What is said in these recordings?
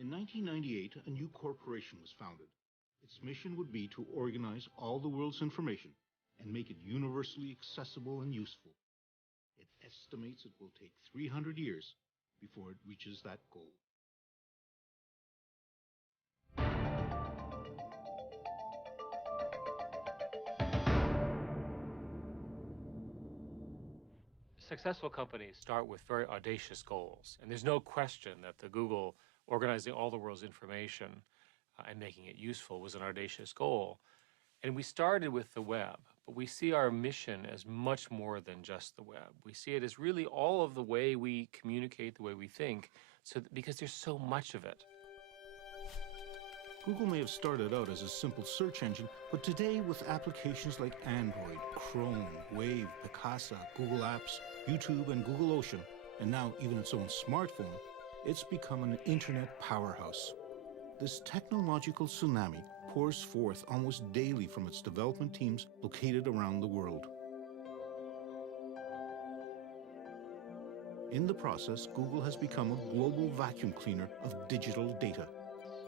In 1998, a new corporation was founded. Its mission would be to organize all the world's information and make it universally accessible and useful. It estimates it will take 300 years before it reaches that goal. Successful companies start with very audacious goals, and there's no question that the Google organizing all the world's information and making it useful was an audacious goal. And we started with the web, but we see our mission as much more than just the web. We see it as really all of the way we communicate, the way we think, because there's so much of it. Google may have started out as a simple search engine, but today with applications like Android, Chrome, Wave, Picasa, Google Apps, YouTube, and Google Ocean, and now even its own smartphone, it's become an internet powerhouse. This technological tsunami pours forth almost daily from its development teams located around the world. In the process, Google has become a global vacuum cleaner of digital data.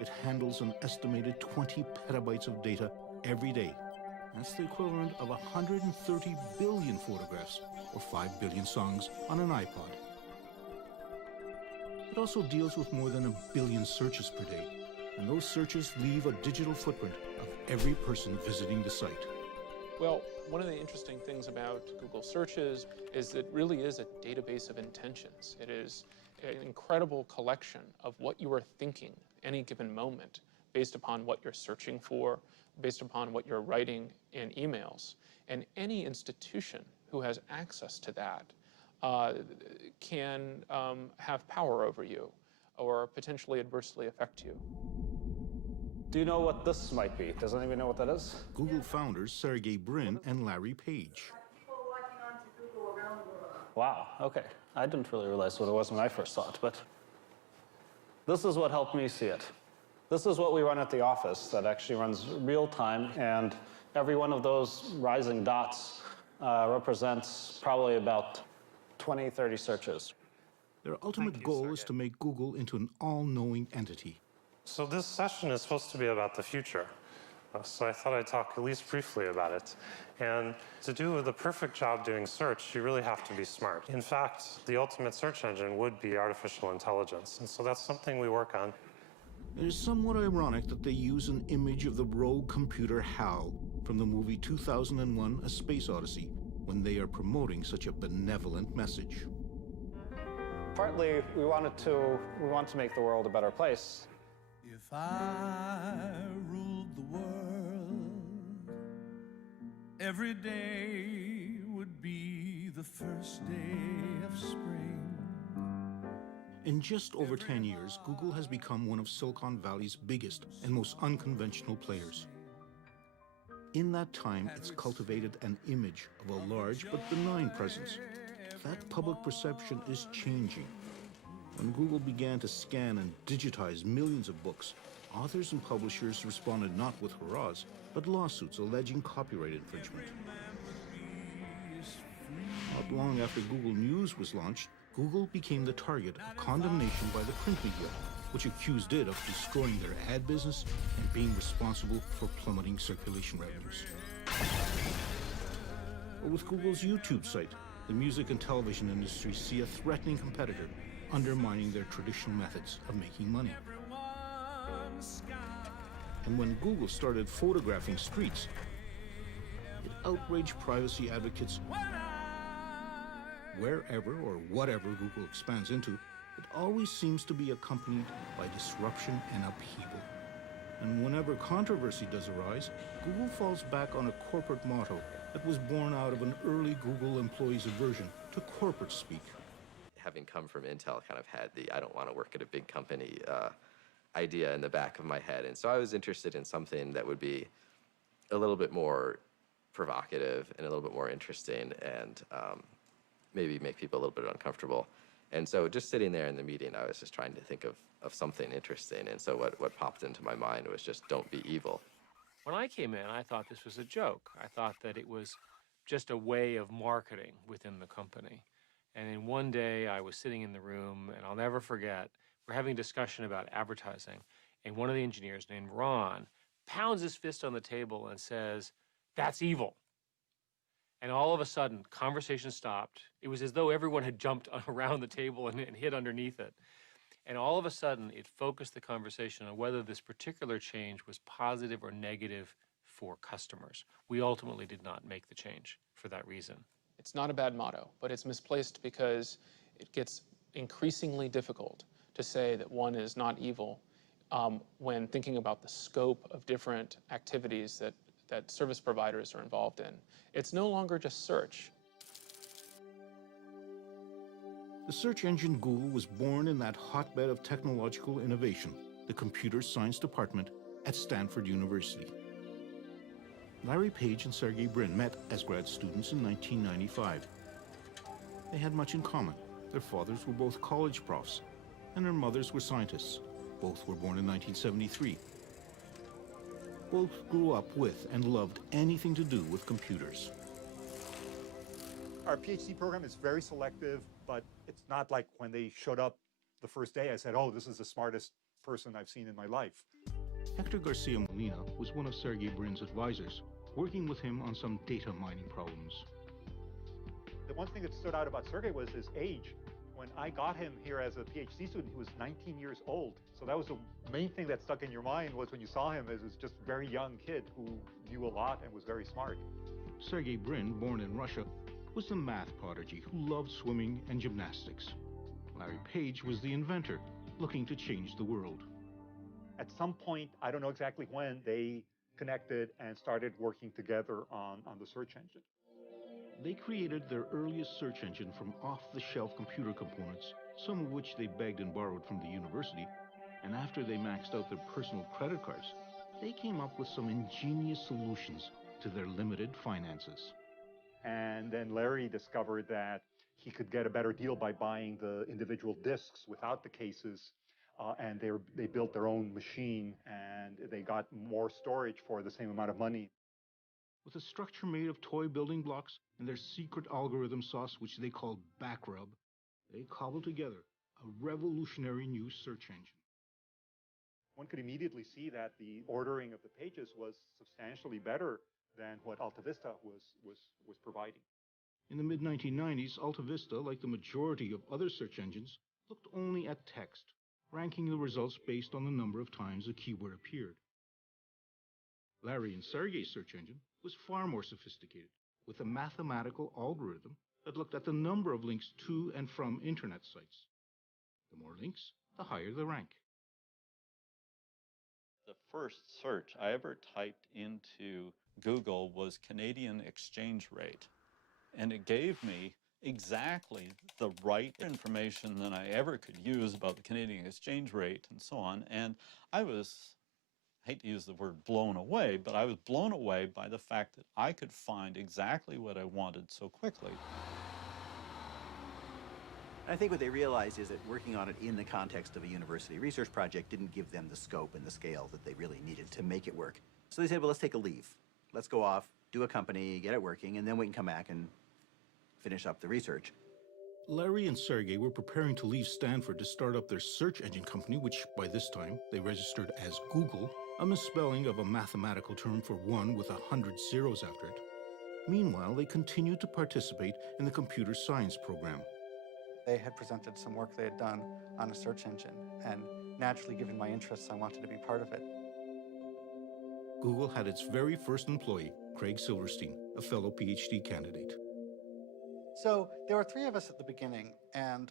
It handles an estimated 20 petabytes of data every day. That's the equivalent of 130 billion photographs or 5 billion songs on an iPod. It also deals with more than 1 billion searches per day, and those searches leave a digital footprint of every person visiting the site. Well, one of the interesting things about Google searches is it really is a database of intentions. It is an incredible collection of what you are thinking any given moment based upon what you're searching for, based upon what you're writing in emails. And any institution who has access to that can have power over you or potentially adversely affect you. Do you know what this might be? Does anybody know what that is? Google founders Sergey Brin and Larry Page. Wow, okay. I didn't really realize what it was when I first saw it, but this is what helped me see it. This is what we run at the office that actually runs real time, and every one of those rising dots represents probably about 20, 30 searches. Their ultimate goal is to make Google into an all-knowing entity. So this session is supposed to be about the future. So I thought I'd talk at least briefly about it. And to do the perfect job doing search, you really have to be smart. In fact, the ultimate search engine would be artificial intelligence. And so that's something we work on. It is somewhat ironic that they use an image of the rogue computer HAL from the movie 2001: A Space Odyssey when they are promoting such a benevolent message. Partly, we want to make the world a better place. If I ruled the world, every day would be the first day of spring. In just over 10 years, Google has become one of Silicon Valley's biggest and most unconventional players. In that time, it's cultivated an image of a large but benign presence. That public perception is changing. When Google began to scan and digitize millions of books, authors and publishers responded not with hurrahs, but lawsuits alleging copyright infringement. Not long after Google News was launched, Google became the target of condemnation by the print media, which accused it of destroying their ad business and being responsible for plummeting circulation revenues. But with Google's YouTube site, the music and television industries see a threatening competitor undermining their traditional methods of making money. And when Google started photographing streets, it outraged privacy advocates. Wherever or whatever Google expands into, it always seems to be accompanied by disruption and upheaval. And whenever controversy does arise, Google falls back on a corporate motto that was born out of an early Google employees' aversion to corporate speak. Having come from Intel, kind of had the I don't want to work at a big company idea in the back of my head. And so I was interested in something that would be a little bit more provocative and a little bit more interesting and maybe make people a little bit uncomfortable. And so just sitting there in the meeting, I was just trying to think of something interesting. And so what popped into my mind was just don't be evil. When I came in, I thought this was a joke. I thought that it was just a way of marketing within the company. And then one day I was sitting in the room, and I'll never forget, We're having a discussion about advertising, and one of the engineers named Ron pounds his fist on the table and says, "That's evil." And all of a sudden, conversation stopped. It was as though everyone had jumped around the table and hid underneath it. And all of a sudden, it focused the conversation on whether this particular change was positive or negative for customers. We ultimately did not make the change for that reason. It's not a bad motto, but it's misplaced because it gets increasingly difficult to say that one is not evil when thinking about the scope of different activities that service providers are involved in. It's no longer just search. The search engine Google was born in that hotbed of technological innovation, the Computer Science Department at Stanford University. Larry Page and Sergey Brin met as grad students in 1995. They had much in common. Their fathers were both college profs, and their mothers were scientists. Both were born in 1973. Both grew up with and loved anything to do with computers. Our PhD program is very selective, but it's not like when they showed up the first day, I said, oh, this is the smartest person I've seen in my life. Hector Garcia Molina was one of Sergey Brin's advisors, working with him on some data mining problems. The one thing that stood out about Sergey was his age. When I got him here as a PhD student, he was 19 years old. So that was the main thing that stuck in your mind was when you saw him as this just very young kid who knew a lot and was very smart. Sergey Brin, born in Russia, was the math prodigy who loved swimming and gymnastics. Larry Page was the inventor, looking to change the world. At some point, I don't know exactly when, they connected and started working together on the search engine. They created their earliest search engine from off-the-shelf computer components, some of which they begged and borrowed from the university, and after they maxed out their personal credit cards, they came up with some ingenious solutions to their limited finances. And then Larry discovered that he could get a better deal by buying the individual disks without the cases, and they built their own machine, and they got more storage for the same amount of money. With a structure made of toy building blocks and their secret algorithm sauce, which they called Backrub, they cobbled together a revolutionary new search engine. One could immediately see that the ordering of the pages was substantially better than what AltaVista was providing. In the mid-1990s, AltaVista, like the majority of other search engines, looked only at text, ranking the results based on the number of times a keyword appeared. Larry and Sergey's search engine was far more sophisticated, with a mathematical algorithm that looked at the number of links to and from internet sites. The more links, the higher the rank. The first search I ever typed into Google was Canadian exchange rate, and it gave me exactly the right information that I ever could use about the Canadian exchange rate and so on. And I was, I hate to use the word blown away, but I was blown away by the fact that I could find exactly what I wanted so quickly. I think what they realized is that working on it in the context of a university research project didn't give them the scope and the scale that they really needed to make it work. So they said, well, let's take a leave. Let's go off, do a company, get it working, and then we can come back and finish up the research. Larry and Sergey were preparing to leave Stanford to start up their search engine company, which by this time they registered as Google, a misspelling of a mathematical term for one with 100 zeros after it. Meanwhile, they continued to participate in the computer science program. They had presented some work they had done on a search engine, and naturally, given my interests, I wanted to be part of it. Google had its very first employee, Craig Silverstein, a fellow PhD candidate. So there were three of us at the beginning, and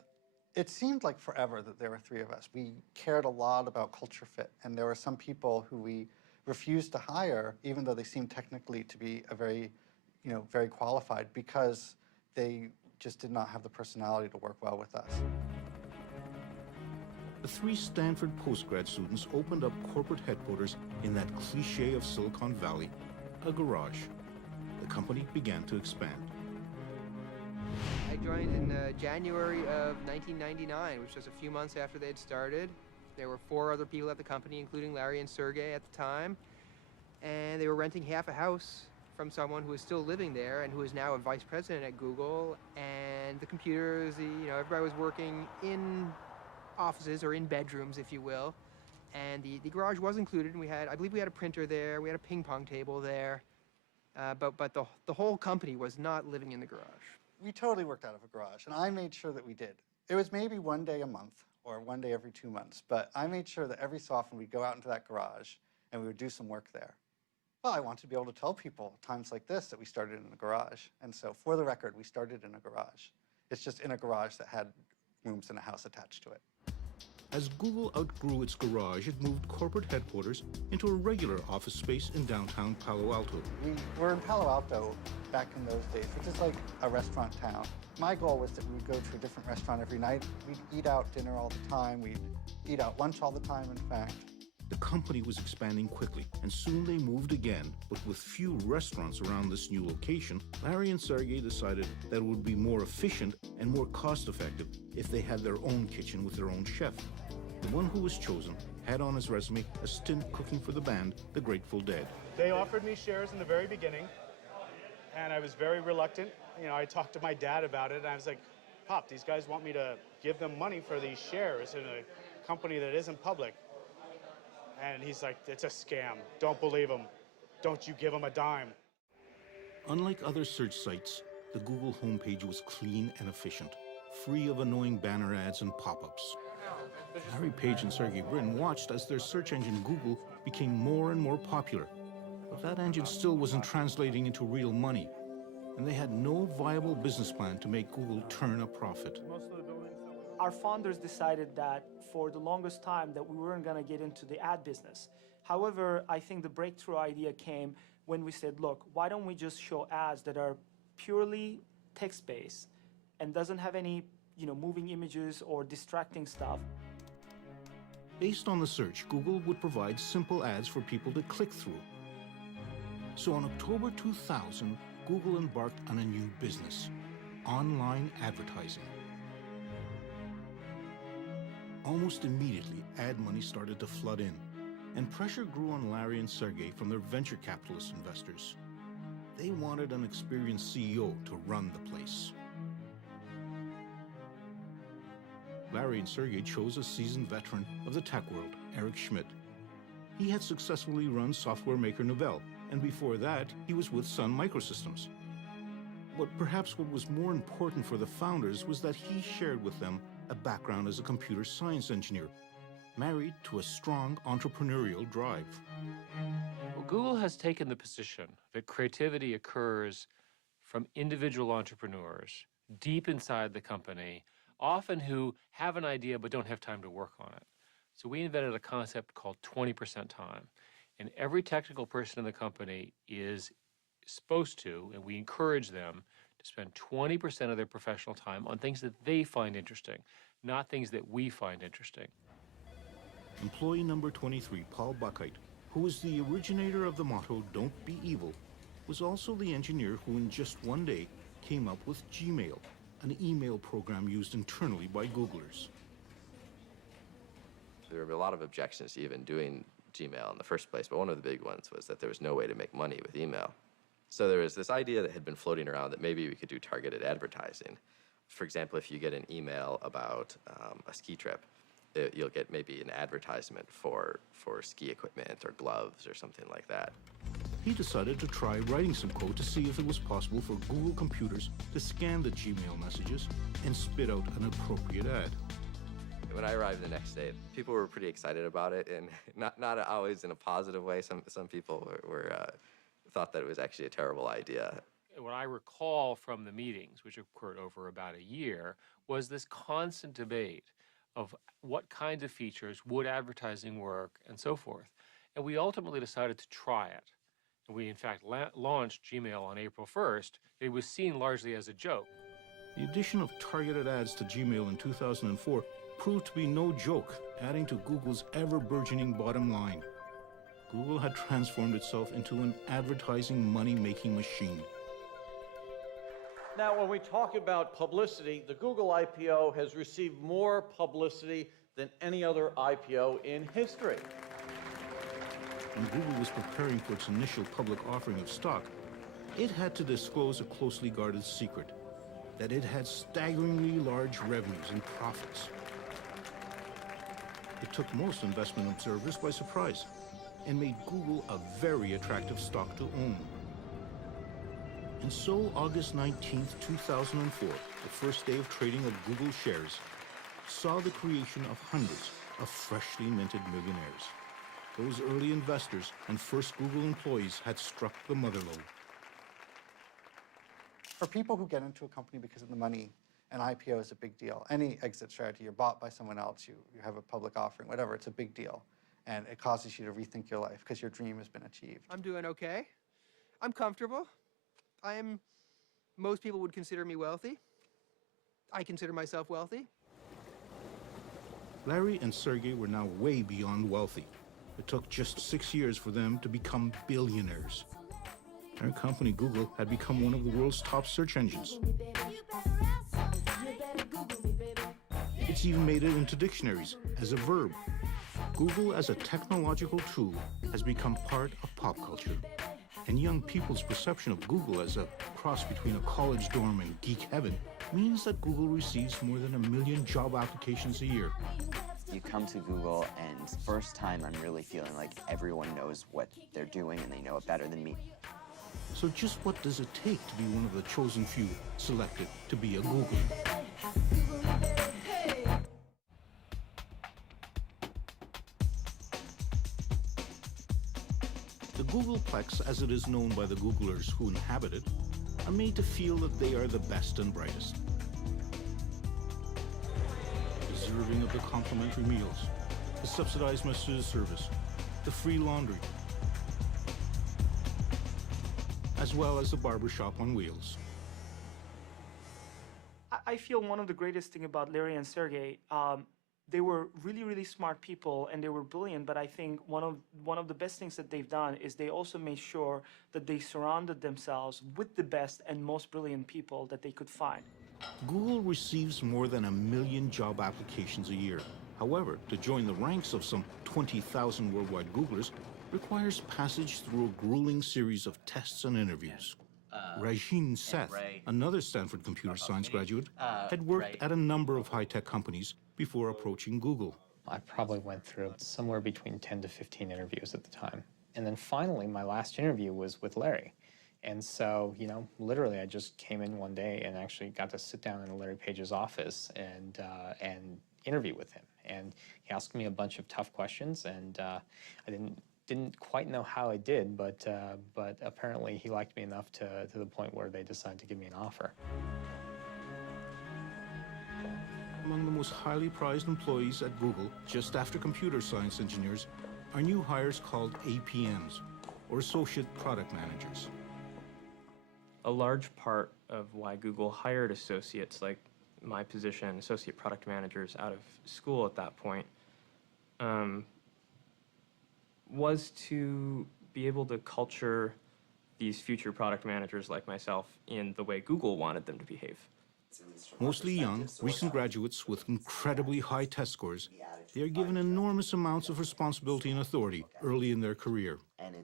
it seemed like forever that there were three of us. We cared a lot about culture fit, and there were some people who we refused to hire, even though they seemed technically to be very qualified, because they just did not have the personality to work well with us. The three Stanford postgrad students opened up corporate headquarters in that cliché of Silicon Valley, a garage. The company began to expand. I joined in January of 1999, which was a few months after they had started. There were 4 other people at the company, including Larry and Sergey at the time, and they were renting half a house from someone who was still living there and who is now a vice president at Google. And the computers, everybody was working in offices, or in bedrooms, if you will. And the garage was included, and I believe we had a printer there, we had a ping pong table there, but the whole company was not living in the garage. We totally worked out of a garage, and I made sure that we did. It was maybe one day a month, or one day every 2 months, but I made sure that every so often we'd go out into that garage, and we would do some work there. Well, I wanted to be able to tell people times like this that we started in a garage, and so for the record, we started in a garage. It's just in a garage that had rooms in a house attached to it. As Google outgrew its garage, it moved corporate headquarters into a regular office space in downtown Palo Alto. We were in Palo Alto back in those days, which is like a restaurant town. My goal was that we would go to a different restaurant every night. We'd eat out dinner all the time. We'd eat out lunch all the time, in fact. The company was expanding quickly, and soon they moved again. But with few restaurants around this new location, Larry and Sergey decided that it would be more efficient and more cost-effective if they had their own kitchen with their own chef. The one who was chosen had on his resume a stint cooking for the band, the Grateful Dead. They offered me shares in the very beginning, and I was very reluctant. You know, I talked to my dad about it, and I was like, Pop, these guys want me to give them money for these shares in a company that isn't public. And he's like, it's a scam. Don't believe them. Don't you give them a dime. Unlike other search sites, the Google homepage was clean and efficient, free of annoying banner ads and pop-ups. Larry Page and Sergey Brin watched as their search engine Google became more and more popular. But that engine still wasn't translating into real money, and they had no viable business plan to make Google turn a profit. Our founders decided that for the longest time that we weren't going to get into the ad business. However, I think the breakthrough idea came when we said, look, why don't we just show ads that are purely text-based and doesn't have any, moving images or distracting stuff. Based on the search, Google would provide simple ads for people to click through. So in October 2000, Google embarked on a new business, online advertising. Almost immediately, ad money started to flood in, and pressure grew on Larry and Sergey from their venture capitalist investors. They wanted an experienced CEO to run the place. Larry and Sergey chose a seasoned veteran of the tech world, Eric Schmidt. He had successfully run software maker Novell, and before that, he was with Sun Microsystems. But perhaps what was more important for the founders was that he shared with them a background as a computer science engineer, married to a strong entrepreneurial drive. Well, Google has taken the position that creativity occurs from individual entrepreneurs deep inside the company, often who have an idea but don't have time to work on it. So we invented a concept called 20% time. And every technical person in the company is supposed to, and we encourage them to spend 20% of their professional time on things that they find interesting, not things that we find interesting. Employee number 23, Paul Buckheit, who was the originator of the motto, "Don't be evil," was also the engineer who in just one day came up with Gmail, an email program used internally by Googlers. There were a lot of objections to even doing Gmail in the first place, but one of the big ones was that there was no way to make money with email. So there was this idea that had been floating around that maybe we could do targeted advertising. For example, if you get an email about a ski trip, you'll get maybe an advertisement for ski equipment or gloves or something like that. He decided to try writing some code to see if it was possible for Google computers to scan the Gmail messages and spit out an appropriate ad. When I arrived the next day, people were pretty excited about it, and not always in a positive way. Some people thought that it was actually a terrible idea. What I recall from the meetings, which occurred over about a year, was this constant debate of what kinds of features would advertising work and so forth. And we ultimately decided to try it. And we, in fact, launched Gmail on April 1st. It was seen largely as a joke. The addition of targeted ads to Gmail in 2004 proved to be no joke, adding to Google's ever-burgeoning bottom line. Google had transformed itself into an advertising money-making machine. Now, when we talk about publicity, the Google IPO has received more publicity than any other IPO in history. When Google was preparing for its initial public offering of stock, it had to disclose a closely guarded secret, that it had staggeringly large revenues and profits. It took most investment observers by surprise and made Google a very attractive stock to own. And so August 19th, 2004, the first day of trading of Google shares, saw the creation of hundreds of freshly minted millionaires. Those early investors and first Google employees had struck the motherlode. For people who get into a company because of the money, an IPO is a big deal. Any exit strategy, you're bought by someone else, you have a public offering, whatever, it's a big deal. And it causes you to rethink your life because your dream has been achieved. I'm doing okay. I'm comfortable. Most people would consider me wealthy. I consider myself wealthy. Larry and Sergey were now way beyond wealthy. It took just 6 years for them to become billionaires. Their company, Google, had become one of the world's top search engines. It's even made it into dictionaries as a verb. Google as a technological tool has become part of pop culture. And young people's perception of Google as a cross between a college dorm and geek heaven means that Google receives more than 1 million job applications a year. You come to Google, and first time I'm really feeling like everyone knows what they're doing and they know it better than me. So just what does it take to be one of the chosen few selected to be a Googler? The Googleplex, as it is known by the Googlers who inhabit it, are made to feel that they are the best and brightest. Deserving of the complimentary meals, the subsidized message service, the free laundry, as well as the barbershop on wheels. I feel one of the greatest thing about Larry and Sergey, they were really, really smart people and they were brilliant, but I think one of the best things that they've done is they also made sure that they surrounded themselves with the best and most brilliant people that they could find. Google receives more than 1 million job applications a year. However, to join the ranks of some 20,000 worldwide Googlers requires passage through a grueling series of tests and interviews. Rajin Seth, another Stanford computer science graduate, had worked at a number of high-tech companies before approaching Google. I probably went through somewhere between 10 to 15 interviews at the time. And then finally, my last interview was with Larry. And so, literally I just came in one day and actually got to sit down in Larry Page's office and interview with him. And he asked me a bunch of tough questions, and I didn't quite know how I did, but apparently he liked me enough to the point where they decided to give me an offer. Among the most highly prized employees at Google, just after computer science engineers, are new hires called APMs, or Associate Product Managers. A large part of why Google hired associates like my position, associate product managers, out of school at that point, was to be able to culture these future product managers like myself in the way Google wanted them to behave. Mostly young, recent graduates with incredibly high test scores, they are given enormous amounts of responsibility and authority early in their career. And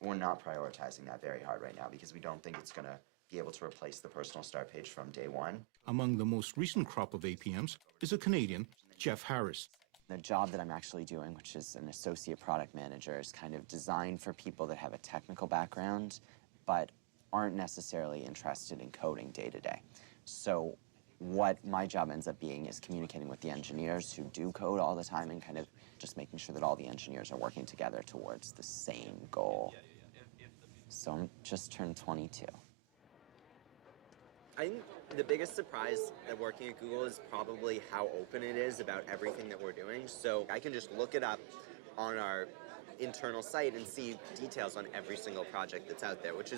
we're not prioritizing that very hard right now because we don't think it's going to be able to replace the personal start page from day one. Among the most recent crop of APMs is a Canadian, Jeff Harris. The job that I'm actually doing, which is an associate product manager, is kind of designed for people that have a technical background but aren't necessarily interested in coding day to day. So what my job ends up being is communicating with the engineers who do code all the time and kind of just making sure that all the engineers are working together towards the same goal. So I'm just turned 22. I think the biggest surprise at working at Google is probably how open it is about everything that we're doing. So I can just look it up on our internal site and see details on every single project that's out there, which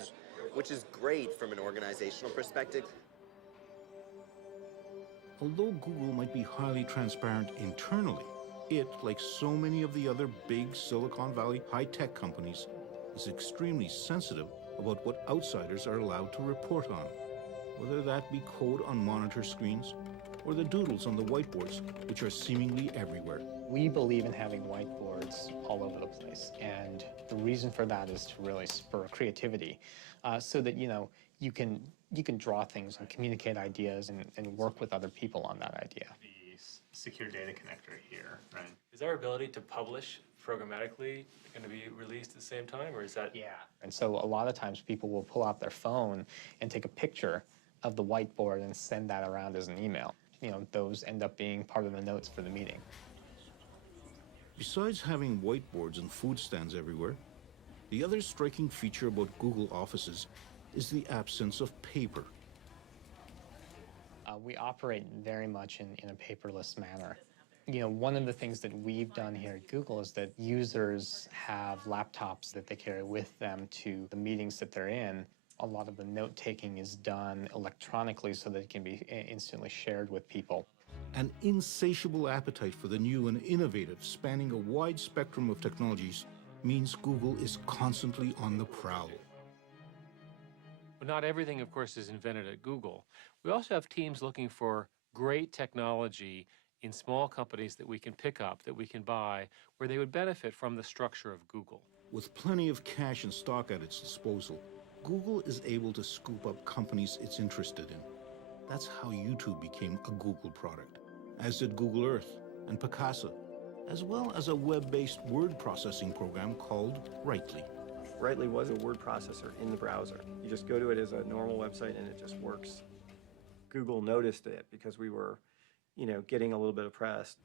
is great from an organizational perspective. Although Google might be highly transparent internally, it, like so many of the other big Silicon Valley high-tech companies, is extremely sensitive about what outsiders are allowed to report on, whether that be code on monitor screens or the doodles on the whiteboards, which are seemingly everywhere. We believe in having whiteboards all over the place, and the reason for that is to really spur creativity, so that you can draw things and communicate ideas and work with other people on that idea. secure data connector here, right? Is our ability to publish programmatically going to be released at the same time, or is that? Yeah. And so a lot of times people will pull out their phone and take a picture of the whiteboard and send that around as an email. You know, those end up being part of the notes for the meeting. Besides having whiteboards and food stands everywhere, the other striking feature about Google Offices is the absence of paper. We operate very much in a paperless manner. You know, one of the things that we've done here at Google is that users have laptops that they carry with them to the meetings that they're in. A lot of the note-taking is done electronically so that it can be instantly shared with people. An insatiable appetite for the new and innovative, spanning a wide spectrum of technologies, means Google is constantly on the prowl. But not everything, of course, is invented at Google. We also have teams looking for great technology in small companies that we can pick up, that we can buy, where they would benefit from the structure of Google. With plenty of cash and stock at its disposal, Google is able to scoop up companies it's interested in. That's how YouTube became a Google product, as did Google Earth and Picasa, as well as a web-based word processing program called Writely. Writely was a word processor in the browser. You just go to it as a normal website and it just works. Google noticed it because we were, getting a little bit of press.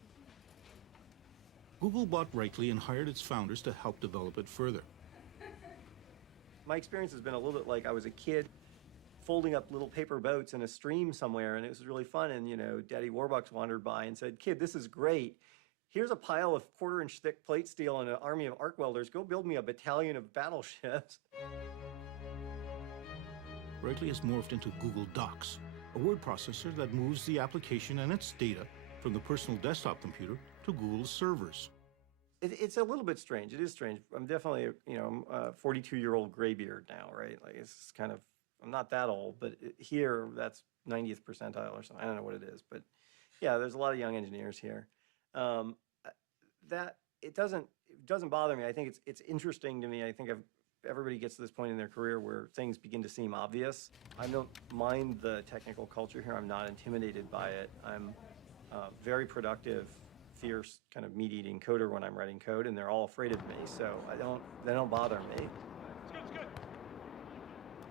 Google bought Writely and hired its founders to help develop it further. My experience has been a little bit like I was a kid folding up little paper boats in a stream somewhere, and it was really fun. And, Daddy Warbucks wandered by and said, "Kid, this is great. Here's a pile of quarter-inch thick plate steel and an army of arc welders. Go build me a battalion of battleships." Writely has morphed into Google Docs, a word processor that moves the application and its data from the personal desktop computer to Google's servers. It's a little bit strange. It is strange. I'm definitely, I'm a 42-year-old graybeard now, right? Like, it's kind of, I'm not that old, but here, that's 90th percentile or something. I don't know what it is, but yeah, there's a lot of young engineers here. That it doesn't bother me. I think it's interesting to me. I think everybody gets to this point in their career where things begin to seem obvious. I don't mind the technical culture here. I'm not intimidated by it. I'm very productive, fierce, kind of meat-eating coder when I'm writing code, and they're all afraid of me. So they don't bother me. It's good.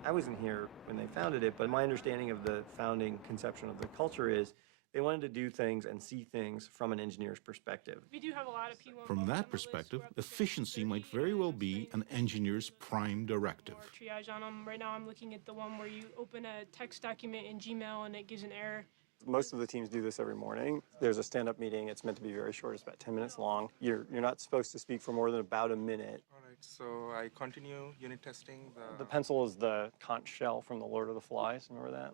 I wasn't here when they founded it, but my understanding of the founding conception of the culture is they wanted to do things and see things from an engineer's perspective. We do have a lot of P1. From that perspective, efficiency might very well be an engineer's prime directive. Triage on them. Right now I'm looking at the one where you open a text document in Gmail and it gives an error. Most of the teams do this every morning. There's a stand-up meeting. It's meant to be very short. It's about 10 minutes long. You're not supposed to speak for more than about a minute. All right, so I continue unit testing. The pencil is the conch shell from the Lord of the Flies. Remember that?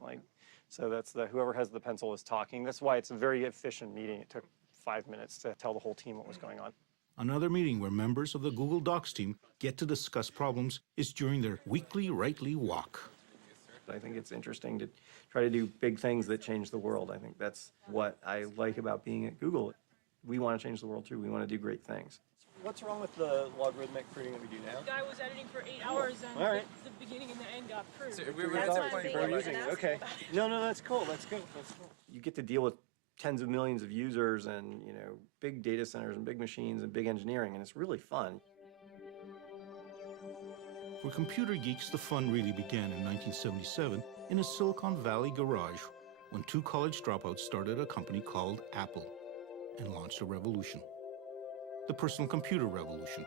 So that's whoever has the pencil is talking. That's why it's a very efficient meeting. It took 5 minutes to tell the whole team what was going on. Another meeting where members of the Google Docs team get to discuss problems is during their weekly Writely walk. I think it's interesting to try to do big things that change the world. I think that's what I like about being at Google. We want to change the world too. We want to do great things. What's wrong with the logarithmic pruning that we do now? The guy was editing for 8 hours and All right. the beginning and the end got proved. So we're using it. Okay. No, that's cool. That's cool. You get to deal with tens of millions of users and, big data centers and big machines and big engineering, and it's really fun. For computer geeks, the fun really began in 1977 in a Silicon Valley garage when two college dropouts started a company called Apple and launched a revolution. The personal computer revolution.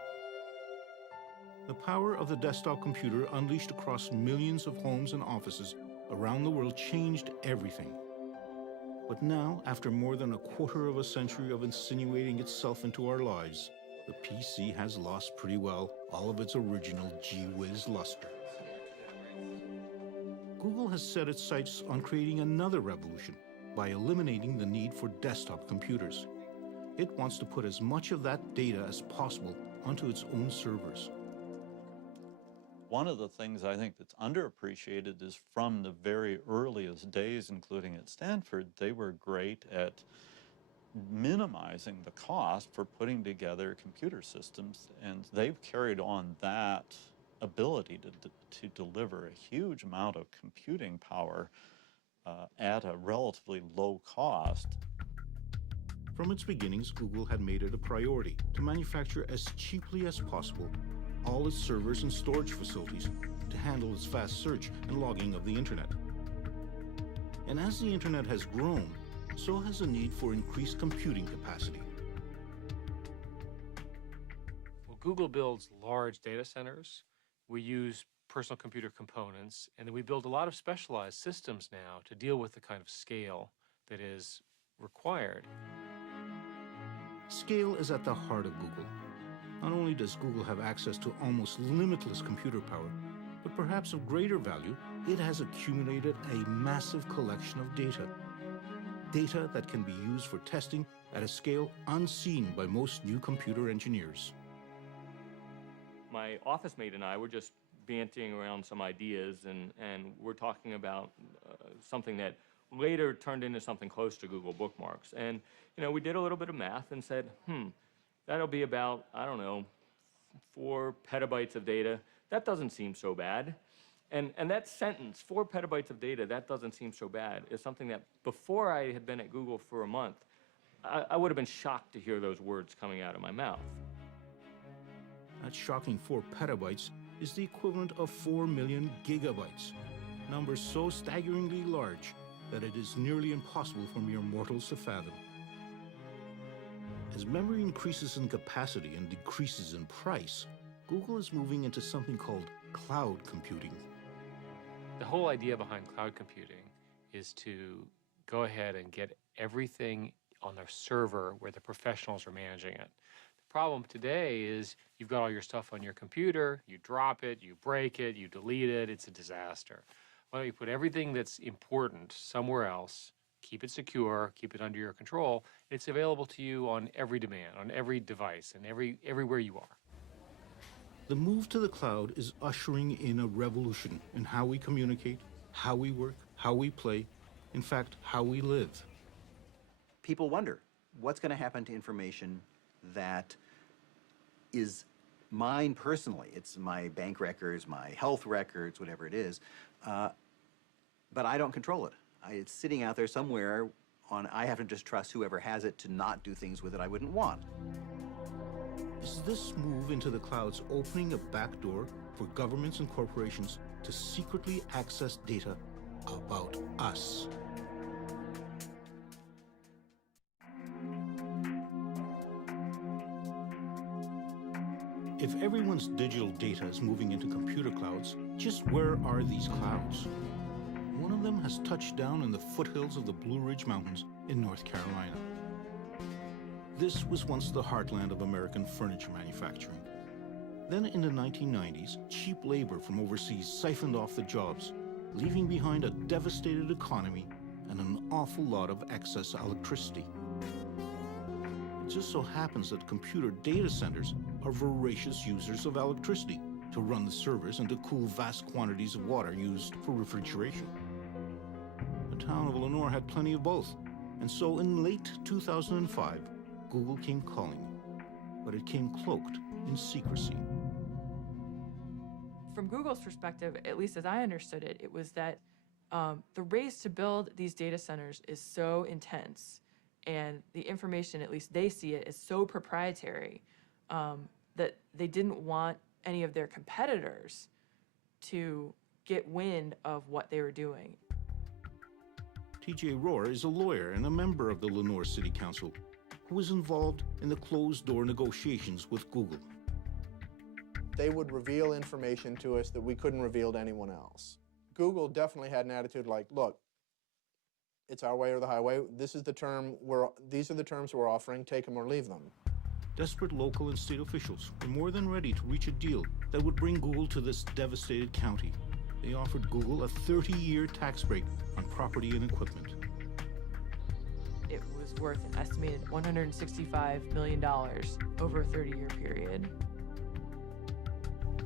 The power of the desktop computer unleashed across millions of homes and offices around the world changed everything. But now, after more than a quarter of a century of insinuating itself into our lives, the PC has lost pretty well all of its original gee-whiz luster. Google has set its sights on creating another revolution by eliminating the need for desktop computers. It wants to put as much of that data as possible onto its own servers. One of the things I think that's underappreciated is from the very earliest days, including at Stanford, they were great at minimizing the cost for putting together computer systems, and they've carried on that ability to deliver a huge amount of computing power at a relatively low cost. From its beginnings, Google had made it a priority to manufacture as cheaply as possible all its servers and storage facilities to handle its fast search and logging of the internet. And as the internet has grown, so has the need for increased computing capacity. Well, Google builds large data centers. We use personal computer components, and then we build a lot of specialized systems now to deal with the kind of scale that is required. Scale is at the heart of Google. Not only does Google have access to almost limitless computer power, but perhaps of greater value, it has accumulated a massive collection of data. Data that can be used for testing at a scale unseen by most new computer engineers. My office mate and I were just banting around some ideas, and we're talking about something that later turned into something close to Google Bookmarks. And, you know, we did a little bit of math and said, that'll be about, I don't know, 4 petabytes of data. That doesn't seem so bad. And that sentence, 4 petabytes of data, that doesn't seem so bad, is something that before I had been at Google for a month, I would have been shocked to hear those words coming out of my mouth. That shocking 4 petabytes is the equivalent of 4 million gigabytes, numbers so staggeringly large that it is nearly impossible for mere mortals to fathom. As memory increases in capacity and decreases in price, Google is moving into something called cloud computing. The whole idea behind cloud computing is to go ahead and get everything on their server where the professionals are managing it. The problem today is you've got all your stuff on your computer, you drop it, you break it, you delete it, it's a disaster. Why don't you put everything that's important somewhere else, keep it secure, keep it under your control, it's available to you on every demand, on every device, and everywhere you are. The move to the cloud is ushering in a revolution in how we communicate, how we work, how we play, in fact, how we live. People wonder, what's going to happen to information that is mine personally? It's my bank records, my health records, whatever it is, but I don't control it. It's sitting out there somewhere I have to just trust whoever has it to not do things with it I wouldn't want. Is this move into the clouds opening a backdoor for governments and corporations to secretly access data about us? If everyone's digital data is moving into computer clouds, just where are these clouds? One of them has touched down in the foothills of the Blue Ridge Mountains in North Carolina. This was once the heartland of American furniture manufacturing. Then in the 1990s, cheap labor from overseas siphoned off the jobs, leaving behind a devastated economy and an awful lot of excess electricity. It just so happens that computer data centers are voracious users of electricity to run the servers and to cool vast quantities of water used for refrigeration. The town of Lenoir had plenty of both, and so in late 2005, Google came calling, but it came cloaked in secrecy. From Google's perspective, at least as I understood it, it was that the race to build these data centers is so intense, and the information, at least they see it, is so proprietary that they didn't want any of their competitors to get wind of what they were doing. T.J. Rohr is a lawyer and a member of the Lenoir City Council who was involved in the closed-door negotiations with Google. They would reveal information to us that we couldn't reveal to anyone else. Google definitely had an attitude like, look, it's our way or the highway. These are the terms we're offering. Take them or leave them. Desperate local and state officials were more than ready to reach a deal that would bring Google to this devastated county. They offered Google a 30-year tax break on property and equipment. It was worth an estimated $165 million over a 30-year period.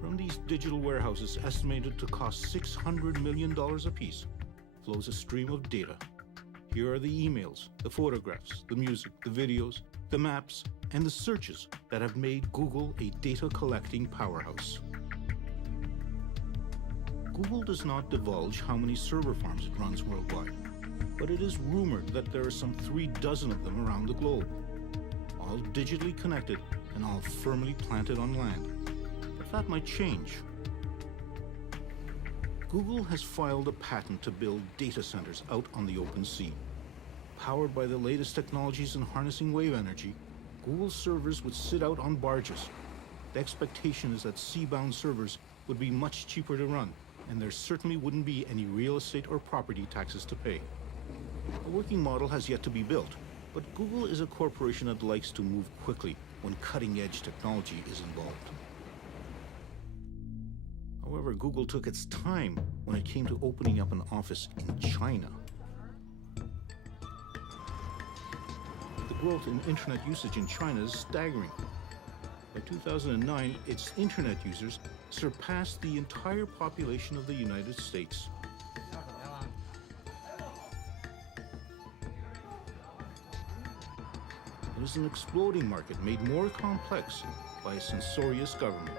From these digital warehouses estimated to cost $600 million apiece flows a stream of data. Here are the emails, the photographs, the music, the videos, the maps, and the searches that have made Google a data collecting powerhouse. Google does not divulge how many server farms it runs worldwide, but it is rumored that there are some 36 of them around the globe, all digitally connected and all firmly planted on land. But that might change. Google has filed a patent to build data centers out on the open sea. Powered by the latest technologies in harnessing wave energy, Google servers would sit out on barges. The expectation is that sea-bound servers would be much cheaper to run, and there certainly wouldn't be any real estate or property taxes to pay. A working model has yet to be built, but Google is a corporation that likes to move quickly when cutting-edge technology is involved. However, Google took its time when it came to opening up an office in China. The growth in internet usage in China is staggering. By 2009, its internet users surpassed the entire population of the United States. It is an exploding market made more complex by a censorious government.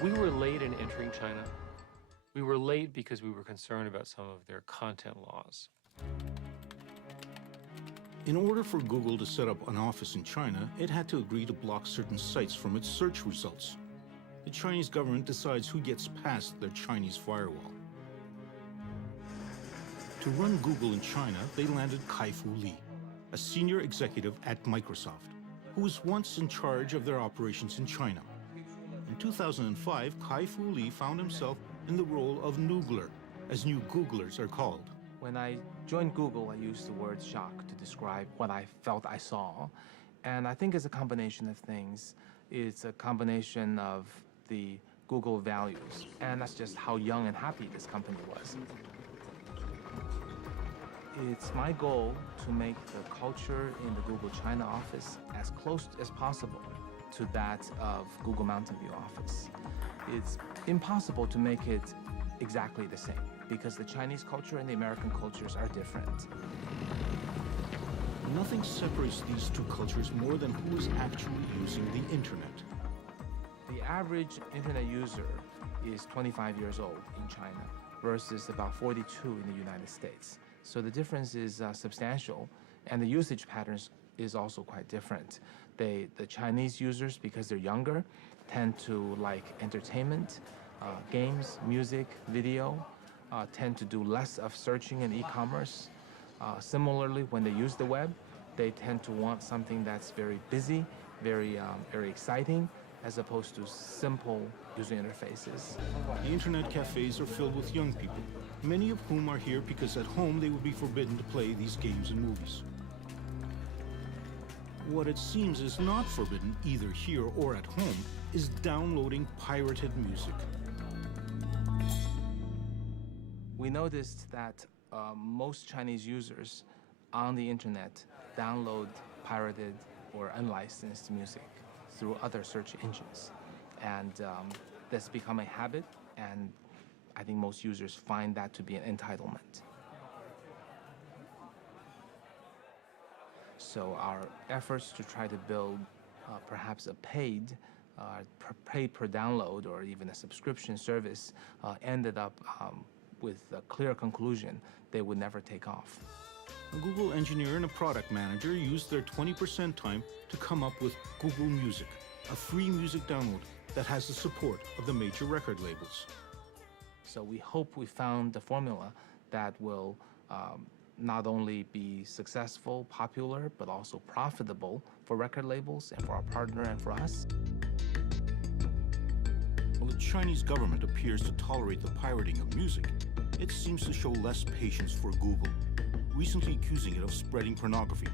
We were late in entering China. We were late because we were concerned about some of their content laws. In order for Google to set up an office in China, it had to agree to block certain sites from its search results. The Chinese government decides who gets past their Chinese firewall. To run Google in China, they landed Kai-Fu Lee, a senior executive at Microsoft, who was once in charge of their operations in China. In 2005, Kai-Fu Lee found himself in the role of Noogler, as new Googlers are called. When I joined Google, I used the word shock to describe what I felt I saw. And I think it's a combination of things. It's a combination of the Google values, and that's just how young and happy this company was. It's my goal to make the culture in the Google China office as close as possible to that of Google Mountain View office. It's impossible to make it exactly the same because the Chinese culture and the American cultures are different. Nothing separates these two cultures more than who is actually using the internet. The average internet user is 25 years old in China versus about 42 in the United States. So the difference is substantial, and the usage patterns is also quite different. The Chinese users, because they're younger, tend to like entertainment, games, music, video, tend to do less of searching and e-commerce. Similarly, when they use the web, they tend to want something that's very busy, very exciting, as opposed to simple user interfaces. The internet cafes are filled with young people, many of whom are here because at home they would be forbidden to play these games and movies. What it seems is not forbidden either here or at home is downloading pirated music. We noticed that most Chinese users on the internet download pirated or unlicensed music through other search engines. And that's become a habit, and I think most users find that to be an entitlement. So our efforts to try to build perhaps a paid per download or even a subscription service ended up with a clear conclusion they would never take off. A Google engineer and a product manager used their 20% time to come up with Google Music, a free music download that has the support of the major record labels. So we hope we found the formula that will not only be successful, popular, but also profitable for record labels and for our partner and for us. While the Chinese government appears to tolerate the pirating of music, it seems to show less patience for Google, recently accusing it of spreading pornography.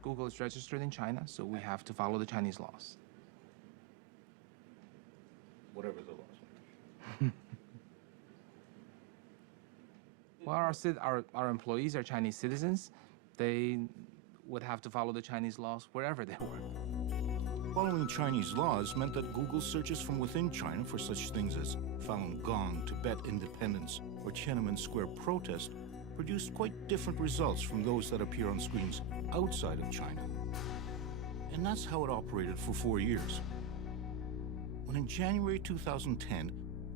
Google is registered in China, so we have to follow the Chinese laws. Whatever the laws. Well, our employees are Chinese citizens. They would have to follow the Chinese laws wherever they were. Following Chinese laws meant that Google searches from within China for such things as Falun Gong, Tibet independence, or Tiananmen Square protest produced quite different results from those that appear on screens outside of China. And that's how it operated for 4 years. When in January 2010,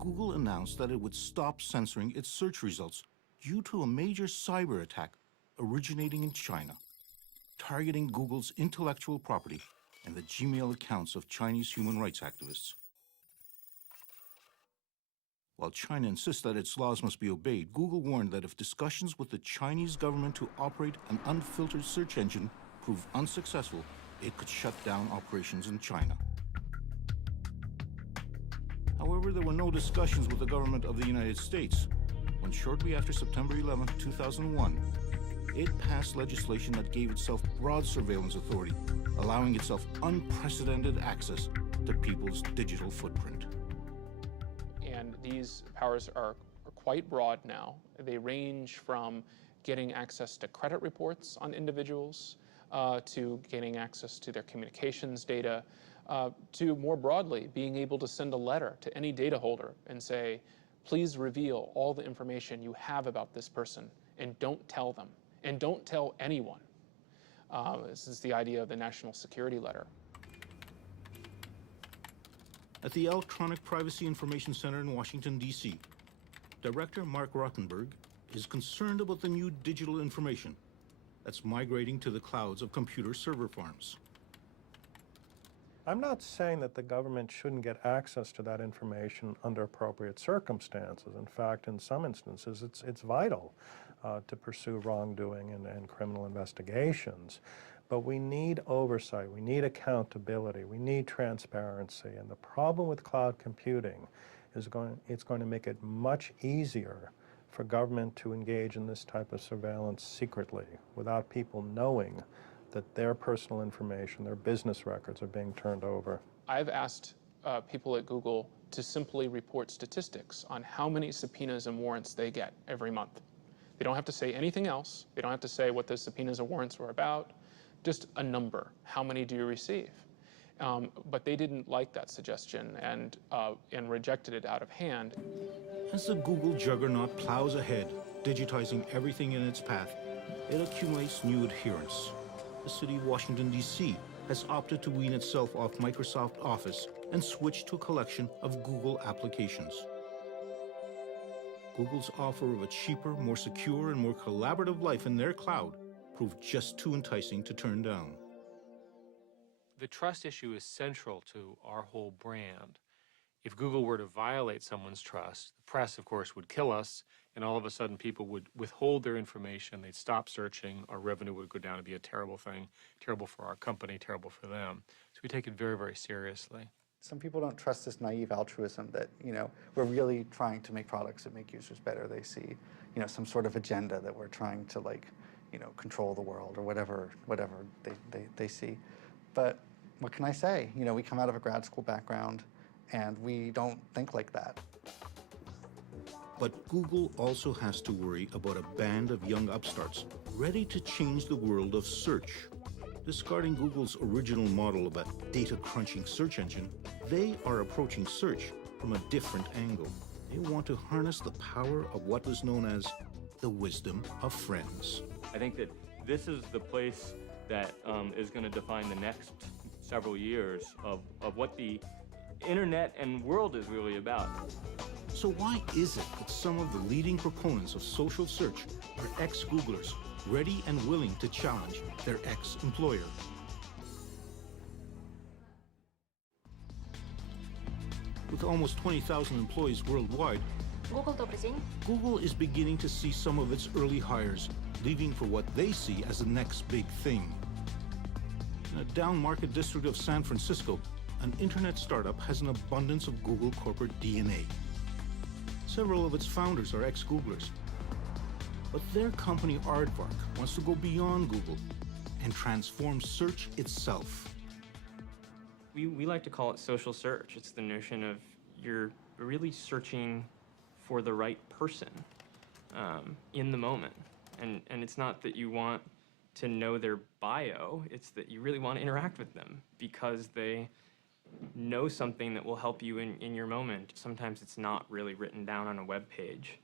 Google announced that it would stop censoring its search results due to a major cyber attack originating in China, targeting Google's intellectual property and the Gmail accounts of Chinese human rights activists. While China insists that its laws must be obeyed, Google warned that if discussions with the Chinese government to operate an unfiltered search engine prove unsuccessful, it could shut down operations in China. However, there were no discussions with the government of the United States when shortly after September 11, 2001, it passed legislation that gave itself broad surveillance authority, allowing itself unprecedented access to people's digital footprint. And these powers are quite broad now. They range from getting access to credit reports on individuals, to getting access to their communications data, to more broadly being able to send a letter to any data holder and say, please reveal all the information you have about this person and don't tell them, and don't tell anyone. This is the idea of the National Security Letter. At the Electronic Privacy Information Center in Washington, D.C., Director Mark Rottenberg is concerned about the new digital information that's migrating to the clouds of computer server farms. I'm not saying that the government shouldn't get access to that information under appropriate circumstances. In fact, in some instances, it's vital to pursue wrongdoing and criminal investigations. But we need oversight, we need accountability, we need transparency. And the problem with cloud computing is it's going to make it much easier for government to engage in this type of surveillance secretly without people knowing that their personal information, their business records are being turned over. I've asked people at Google to simply report statistics on how many subpoenas and warrants they get every month. They don't have to say anything else. They don't have to say what the subpoenas and warrants were about. Just a number. How many do you receive? But they didn't like that suggestion and rejected it out of hand. As the Google juggernaut plows ahead, digitizing everything in its path, it accumulates new adherents. The city of Washington, D.C. has opted to wean itself off Microsoft Office and switch to a collection of Google applications. Google's offer of a cheaper, more secure, and more collaborative life in their cloud proved just too enticing to turn down. The trust issue is central to our whole brand. If Google were to violate someone's trust, the press, of course, would kill us, and all of a sudden people would withhold their information, they'd stop searching, our revenue would go down. It'd be a terrible thing, terrible for our company, terrible for them. So we take it very, very seriously. Some people don't trust this naive altruism that, we're really trying to make products that make users better. They see, some sort of agenda that we're trying to, control the world or whatever they see. But what can I say? We come out of a grad school background and we don't think like that. But Google also has to worry about a band of young upstarts ready to change the world of search. Discarding Google's original model of a data-crunching search engine, they are approaching search from a different angle. They want to harness the power of what was known as the wisdom of friends. I think that this is the place that is going to define the next several years of what the internet and world is really about. So why is it that some of the leading proponents of social search are ex-Googlers, ready and willing to challenge their ex-employer? With almost 20,000 employees worldwide, Google is beginning to see some of its early hires leaving for what they see as the next big thing. In a down-market district of San Francisco, an internet startup has an abundance of Google corporate DNA. Several of its founders are ex-Googlers. But their company, Aardvark, wants to go beyond Google and transform search itself. We like to call it social search. It's the notion of you're really searching for the right person in the moment. And it's not that you want to know their bio, it's that you really want to interact with them because they know something that will help you in your moment. Sometimes it's not really written down on a web page,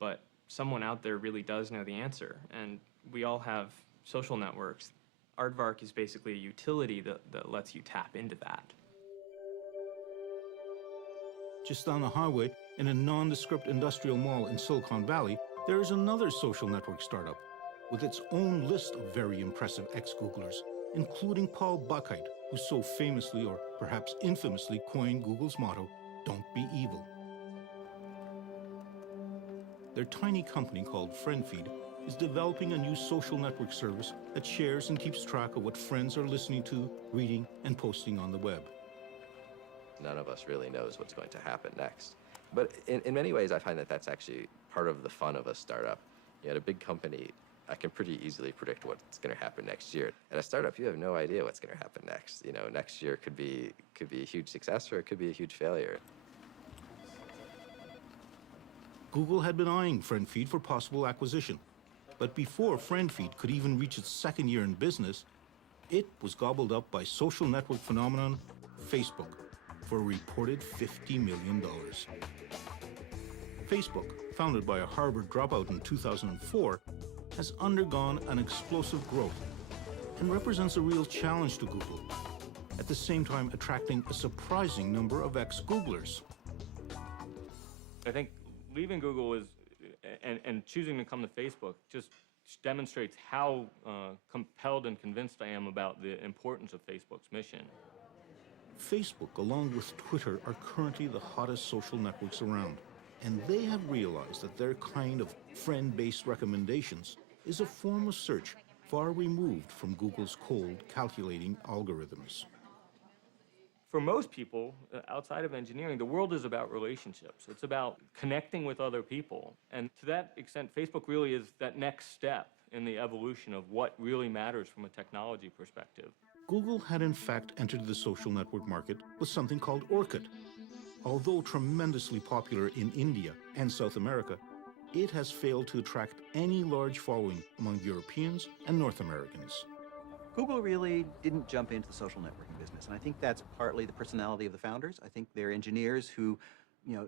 but someone out there really does know the answer. And we all have social networks. Aardvark is basically a utility that lets you tap into that. Just down the highway, in a nondescript industrial mall in Silicon Valley, there is another social network startup with its own list of very impressive ex-Googlers, including Paul Buchheit, who so famously, or perhaps infamously, coined Google's motto, "Don't be evil." Their tiny company called FriendFeed is developing a new social network service that shares and keeps track of what friends are listening to, reading, and posting on the web. None of us really knows what's going to happen next. But in many ways, I find that that's actually part of the fun of a startup. At a big company, I can pretty easily predict what's going to happen next year. At a startup, you have no idea what's going to happen next. Next year could be a huge success or it could be a huge failure. Google had been eyeing FriendFeed for possible acquisition. But before FriendFeed could even reach its second year in business, it was gobbled up by social network phenomenon Facebook for a reported $50 million. Facebook, founded by a Harvard dropout in 2004, has undergone an explosive growth and represents a real challenge to Google, at the same time attracting a surprising number of ex-Googlers. I think leaving Google is, and choosing to come to Facebook just demonstrates how compelled and convinced I am about the importance of Facebook's mission. Facebook, along with Twitter, are currently the hottest social networks around, and they have realized that their kind of friend-based recommendations is a form of search far removed from Google's cold, calculating algorithms. For most people, outside of engineering, the world is about relationships. It's about connecting with other people. And to that extent, Facebook really is that next step in the evolution of what really matters from a technology perspective. Google had in fact entered the social network market with something called Orkut. Although tremendously popular in India and South America, it has failed to attract any large following among Europeans and North Americans. Google really didn't jump into the social networking business, and I think that's partly the personality of the founders. I think they're engineers who,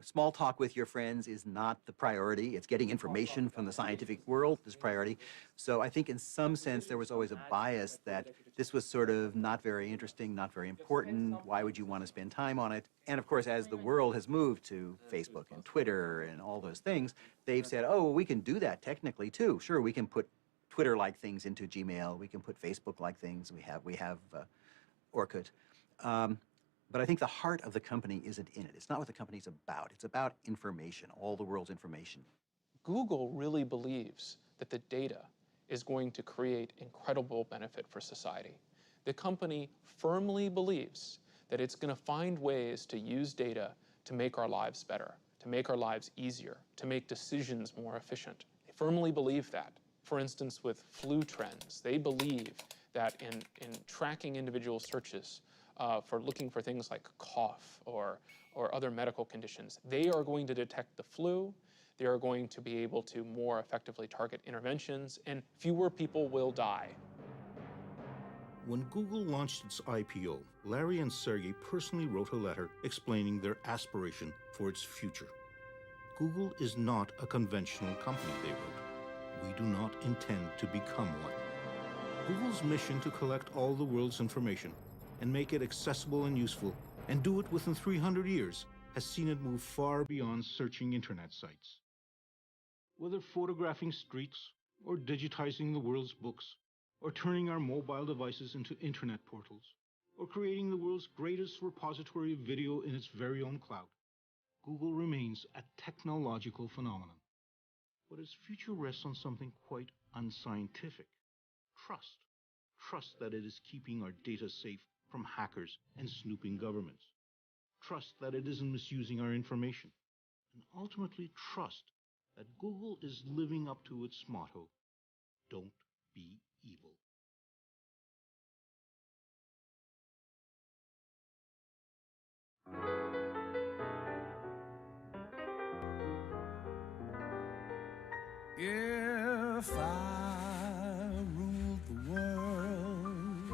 small talk with your friends is not the priority. It's getting information from the scientific world is priority. So I think in some sense there was always a bias that this was sort of not very interesting, not very important. Why would you want to spend time on it? And of course, as the world has moved to Facebook and Twitter and all those things, they've said, oh, well, we can do that technically too. Sure, we can put Twitter-like things into Gmail. We can put Facebook-like things. We have Orkut. But I think the heart of the company isn't in it. It's not what the company's about. It's about information, all the world's information. Google really believes that the data is going to create incredible benefit for society. The company firmly believes that it's going to find ways to use data to make our lives better, to make our lives easier, to make decisions more efficient. They firmly believe that. For instance, with flu trends, they believe that in tracking individual searches for looking for things like cough or other medical conditions, they are going to detect the flu, they are going to be able to more effectively target interventions, and fewer people will die. When Google launched its IPO, Larry and Sergey personally wrote a letter explaining their aspiration for its future. Google is not a conventional company, they wrote. We do not intend to become one. Google's mission to collect all the world's information and make it accessible and useful, and do it within 300 years, has seen it move far beyond searching internet sites. Whether photographing streets, or digitizing the world's books, or turning our mobile devices into internet portals, or creating the world's greatest repository of video in its very own cloud, Google remains a technological phenomenon. But its future rests on something quite unscientific. Trust. Trust that it is keeping our data safe from hackers and snooping governments. Trust that it isn't misusing our information. And ultimately trust that Google is living up to its motto, don't be evil. If I ruled the world,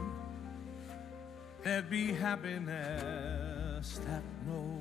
there'd be happiness that no